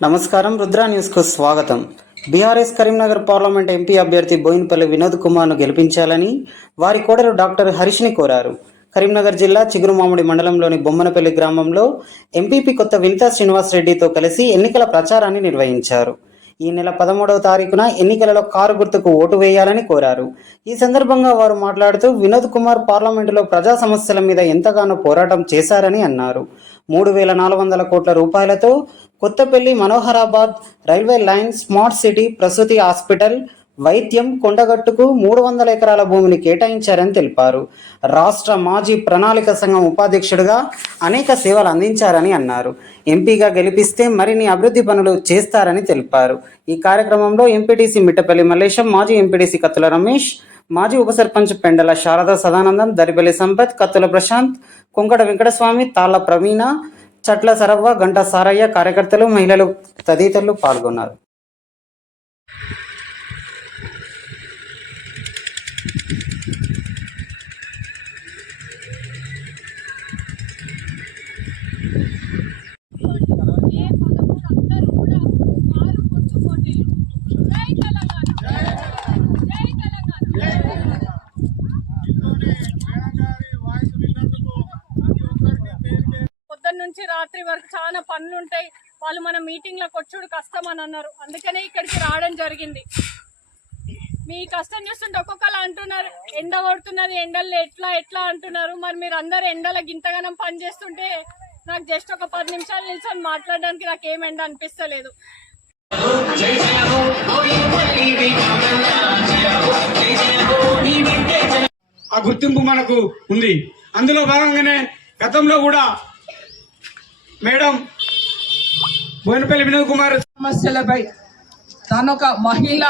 నమస్కారం. రుద్ర న్యూస్కు స్వాగతం. బీఆర్ఎస్ కరీంనగర్ పార్లమెంట్ ఎంపీ అభ్యర్థి బోయినపల్లి వినోద్ కుమార్ను గెలిపించాలని వారి కోడలు డాక్టర్ హరీష్ని కోరారు. కరీంనగర్ జిల్లా చిగురుమామిడి మండలంలోని బొమ్మనపల్లి గ్రామంలో ఎంపీపీ కొత్త వినితా శ్రీనివాస్ రెడ్డితో కలిసి ఎన్నికల ప్రచారాన్ని నిర్వహించారు. ఈ నెల 13వ తారీఖున ఎన్నికలలో కారు గుర్తుకు ఓటు వేయాలని కోరారు. ఈ సందర్భంగా వారు మాట్లాడుతూ వినోద్ కుమార్ పార్లమెంటులో ప్రజా సమస్యల మీద ఎంతగానో పోరాటం చేశారని అన్నారు. 3,400 కోట్ల రూపాయలతో Kothapalli, Manoharabad railway line, smart city, ప్రసూతి హాస్పిటల్, వైద్యం, కొండగట్టుకు 300 ఎకరాల భూమిని కేటాయించారని తెలిపారు. రాష్ట్ర మాజీ ప్రణాళిక సంఘం ఉపాధ్యక్షుడిగా అనేక సేవలు అందించారని అన్నారు. ఎంపీగా గెలిపిస్తే మరిన్ని అభివృద్ధి పనులు చేస్తారని తెలిపారు. ఈ కార్యక్రమంలో ఎంపీటీసీ మిట్టపల్లి మల్లేశం, మాజీ ఎంపీటీసీ కత్తుల రమేష్, మాజీ ఉప సర్పంచ్ పెండల శారదా సదానందం, దరిపల్లి సంపత్, కత్తుల ప్రశాంత్, కొంకట వెంకటస్వామి, తాళ్ల ప్రవీణ, చట్ల సరవ్వ, గంట సారయ్య, కార్యకర్తలు, మహిళలు తదితరులు పాల్గొన్నారు. నుంచి రాత్రి వరకు చాలా పనులు ఉంటాయి. వాళ్ళు మన మీటింగ్లకు వచ్చుడు కష్టం అని అన్నారు. అందుకనే ఇక్కడికి రావడం జరిగింది. మీ కష్టం చూస్తుంటే ఒక్కొక్కరు అంటున్నారు ఎండ కొడుతున్నది, ఎండల్లో ఎట్లా అంటున్నారు. మరి మీరు అందరు ఎండలో గింతగానం పని చేస్తుంటే నాకు జస్ట్ ఒక 10 నిమిషాలు నిల్చొని మాట్లాడడానికి నాకేం ఎండ అనిపిస్తలేదు. ఆ గుర్తింపు మనకు ఉంది. అందులో భాగంగానే గతంలో కూడా మేడం బోయినపల్లి వినోద్ కుమార్ సమస్యలపై తానొక మహిళ,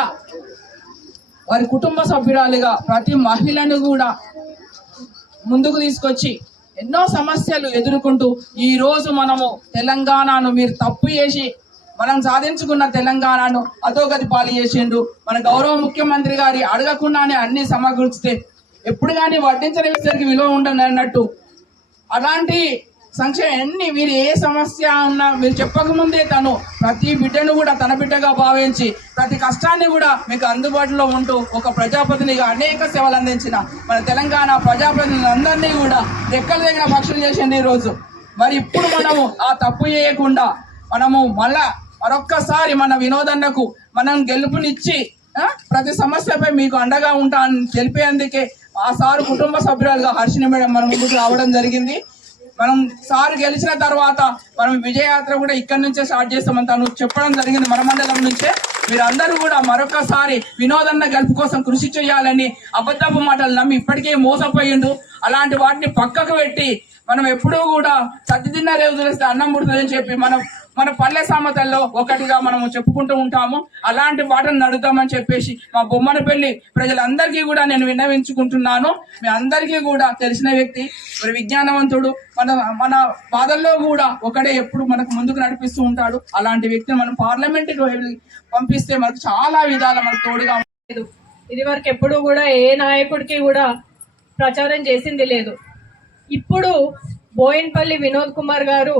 వారి కుటుంబ సభ్యురాలుగా ప్రతి మహిళను కూడా ముందుకు తీసుకొచ్చి ఎన్నో సమస్యలు ఎదుర్కొంటూ ఈ రోజు మనము తెలంగాణను మీరు తప్పు చేసి మనం సాధించుకున్న తెలంగాణను అధోగతి పాలు చేసిండు. మన గౌరవ ముఖ్యమంత్రి గారి అడగకుండానే అన్ని సమకూర్చితే ఎప్పుడు కానీ వడ్డించని విషయానికి విలువ ఉండను అన్నట్టు అలాంటి సంక్షేమం ఎన్ని మీరు ఏ సమస్య ఉన్నా మీరు చెప్పకముందే తను ప్రతి బిడ్డను కూడా తన బిడ్డగా భావించి ప్రతి కష్టాన్ని కూడా మీకు అందుబాటులో ఉంటూ ఒక ప్రజాప్రతినిధిగా అనేక సేవలు అందించిన మన తెలంగాణ ప్రజాప్రతినిధులందరినీ కూడా రెక్కల దగ్గర పక్షులు చేసింది ఈ రోజు. మరి ఇప్పుడు మనము ఆ తప్పు చేయకుండా మనము మరొక్కసారి మన వినోదన్నకు మనం గెలుపునిచ్చి ప్రతి సమస్యపై మీకు అండగా ఉంటా అని తెలిపేందుకే ఆ సారు కుటుంబ సభ్యురాలుగా హర్షిని మేడం మన ముందుకు రావడం జరిగింది. మనం సార్ గెలిచిన తర్వాత మనం విజయయాత్ర కూడా ఇక్కడి నుంచే స్టార్ట్ చేస్తామని తను చెప్పడం జరిగింది. మన మండలం నుంచే మీరందరూ కూడా మరొకసారి వినోదన్న గెలుపు కోసం కృషి చేయాలని అబద్ధపు మాటలు నమ్మి ఇప్పటికే మోసపోయిండు. అలాంటి వాటిని పక్కకు పెట్టి మనం ఎప్పుడూ కూడా సర్ది తిన్న రేవు తెలిస్తే అన్నం పుడుతుందని చెప్పి మన పల్లె సామెతల్లో ఒకటిగా మనము చెప్పుకుంటూ ఉంటాము. అలాంటి వాటిని నడుద్దామని చెప్పేసి మా బొమ్మనపల్లి ప్రజలందరికీ కూడా నేను విన్నవించుకుంటున్నాను. మీ అందరికీ కూడా తెలిసిన వ్యక్తి, మరి విజ్ఞానవంతుడు, మన బాధల్లో కూడా ఒకడే ఎప్పుడు మనకు ముందుకు నడిపిస్తూ ఉంటాడు. అలాంటి వ్యక్తిని మనం పార్లమెంట్కి పంపిస్తే మనకు చాలా విధాల మనకు తోడుగా ఉండలేదు. ఇది వరకు ఎప్పుడు కూడా ఏ నాయకుడికి కూడా ప్రచారం చేసింది లేదు. ఇప్పుడు బోయినపల్లి వినోద్ కుమార్ గారు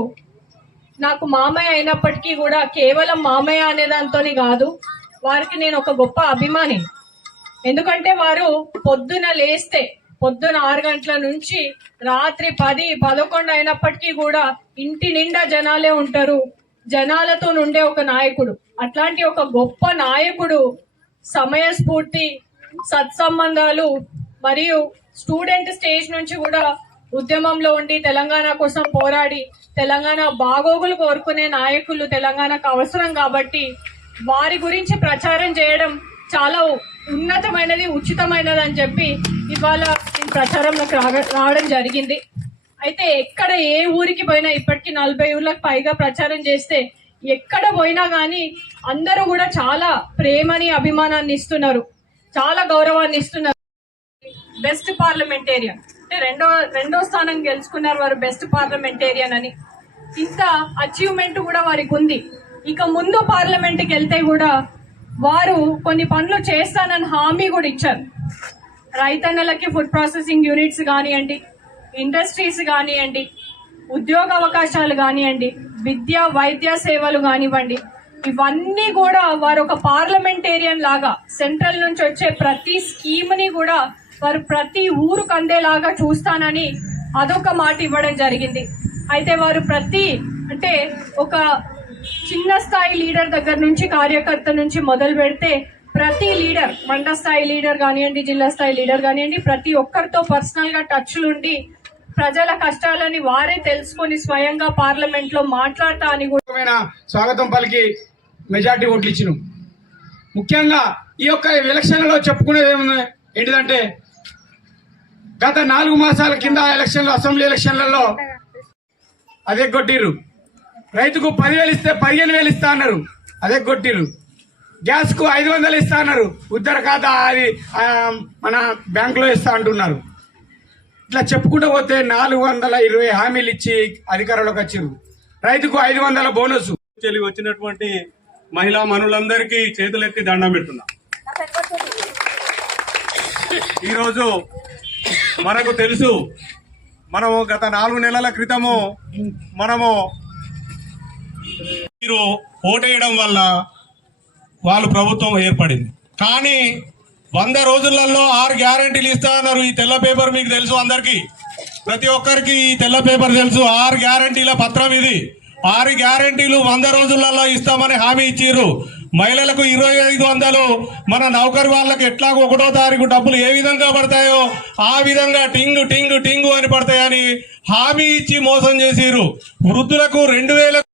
నాకు మామయ్య అయినప్పటికీ కూడా కేవలం మామయ్య అనే దాంతోని కాదు, వారికి నేను ఒక గొప్ప అభిమాని. ఎందుకంటే వారు పొద్దున లేస్తే పొద్దున 6 గంటల నుంచి రాత్రి 10, 11 అయినప్పటికీ కూడా ఇంటి నిండా జనాలే ఉంటారు. జనాలతో ఉండే ఒక నాయకుడు, అట్లాంటి ఒక గొప్ప నాయకుడు సమయస్ఫూర్తి, సత్సంబంధాలు మరియు స్టూడెంట్ స్టేజ్ నుంచి కూడా ఉద్యమంలో ఉండి తెలంగాణ కోసం పోరాడి తెలంగాణ బాగోగులు కోరుకునే నాయకులు తెలంగాణకు అవసరం. కాబట్టి వారి గురించి ప్రచారం చేయడం చాలా ఉన్నతమైనది, ఉచితమైనది అని చెప్పి ఇవాళ ప్రచారంలోకి రావడం జరిగింది. అయితే ఎక్కడ ఏ ఊరికి పోయినా ఇప్పటికీ 40 ఊర్లకు పైగా ప్రచారం చేస్తే ఎక్కడ పోయినా కానీ అందరూ కూడా చాలా ప్రేమని, అభిమానాన్ని ఇస్తున్నారు, చాలా గౌరవాన్ని ఇస్తున్నారు. బెస్ట్ పార్లమెంటేరియన్ అంటే రెండో స్థానం గెలుచుకున్నారు వారు, బెస్ట్ పార్లమెంటేరియన్ అని. ఇంత అచీవ్మెంట్ కూడా వారికి ఉంది. ఇక ముందు పార్లమెంట్కి వెళ్తే కూడా వారు కొన్ని పనులు చేస్తానని హామీ కూడా ఇచ్చారు. రైతన్నలకి ఫుడ్ ప్రాసెసింగ్ యూనిట్స్ కానివ్వండి, ఇండస్ట్రీస్ కానివ్వండి, ఉద్యోగ అవకాశాలు కానివ్వండి, విద్య వైద్య సేవలు కానివ్వండి, ఇవన్నీ కూడా వారు ఒక పార్లమెంటేరియన్ లాగా సెంట్రల్ నుంచి వచ్చే ప్రతి స్కీమ్ ని కూడా వారు ప్రతి ఊరుకు అందేలాగా చూస్తానని అదొక మాట ఇవ్వడం జరిగింది. అయితే వారు అంటే ఒక చిన్న స్థాయి లీడర్ దగ్గర నుంచి కార్యకర్త నుంచి మొదలు పెడితే ప్రతి లీడర్, మండల స్థాయి లీడర్ కానివ్వండి, జిల్లా స్థాయి లీడర్ కానివ్వండి, ప్రతి ఒక్కరితో పర్సనల్ గా టచ్లుండి ప్రజల కష్టాలని వారే తెలుసుకొని స్వయంగా పార్లమెంట్ లో మాట్లాడతా అని కూడా స్వాగతం పలికి మెజార్టీ ఓట్లు ఇచ్చినాం. ముఖ్యంగా ఈ యొక్క ఎలక్షన్లలో చెప్పుకునేది ఏంటిదంటే గత 4 మాసాల కింద ఎలక్షన్లు, అసెంబ్లీ ఎలక్షన్లలో అదే కొట్టిర్రు. రైతుకు 10,000 ఇస్తే 15,000 ఇస్తా అన్నారు, అదే కొట్టిర్రు. గ్యాస్ కు 500 ఇస్తా అన్నారు, ఉద్దర ఖాతా అది మన బ్యాంకులో ఇస్తా అంటున్నారు. ఇట్లా చెప్పుకుంటూ పోతే 420 హామీలు ఇచ్చి అధికారంలోకి వచ్చారు. రైతుకు 500 బోనస్. వచ్చినటువంటి మహిళా మనులందరికీ చేతులెత్తి దండం పెడుతున్నా. ఈరోజు మనకు తెలుసు, మనము గత 4 నెలల క్రితము మీరు ఓటేయడం వల్ల వాళ్ళు ప్రభుత్వం ఏర్పడింది. కానీ 100 రోజులలో 6 గ్యారంటీలు ఇస్తా అన్నారు. ఈ తెల్ల పేపర్ మీకు తెలుసు, అందరికి ప్రతి ఒక్కరికి ఈ తెల్ల పేపర్ తెలుసు. 6 గ్యారంటీల పత్రం ఇది. 6 గ్యారంటీలు 100 రోజులలో ఇస్తామని హామీ ఇచ్చిర్రు. మహిళలకు 2,500, మన నౌకరి వాళ్ళకి ఎట్లాగో 1వ తారీఖు డబ్బులు ఏ విధంగా పడతాయో ఆ విధంగా టింగు టింగు టింగు అని పడతాయని హామీ ఇచ్చి మోసం చేసిర్రు. వృద్ధులకు 2,000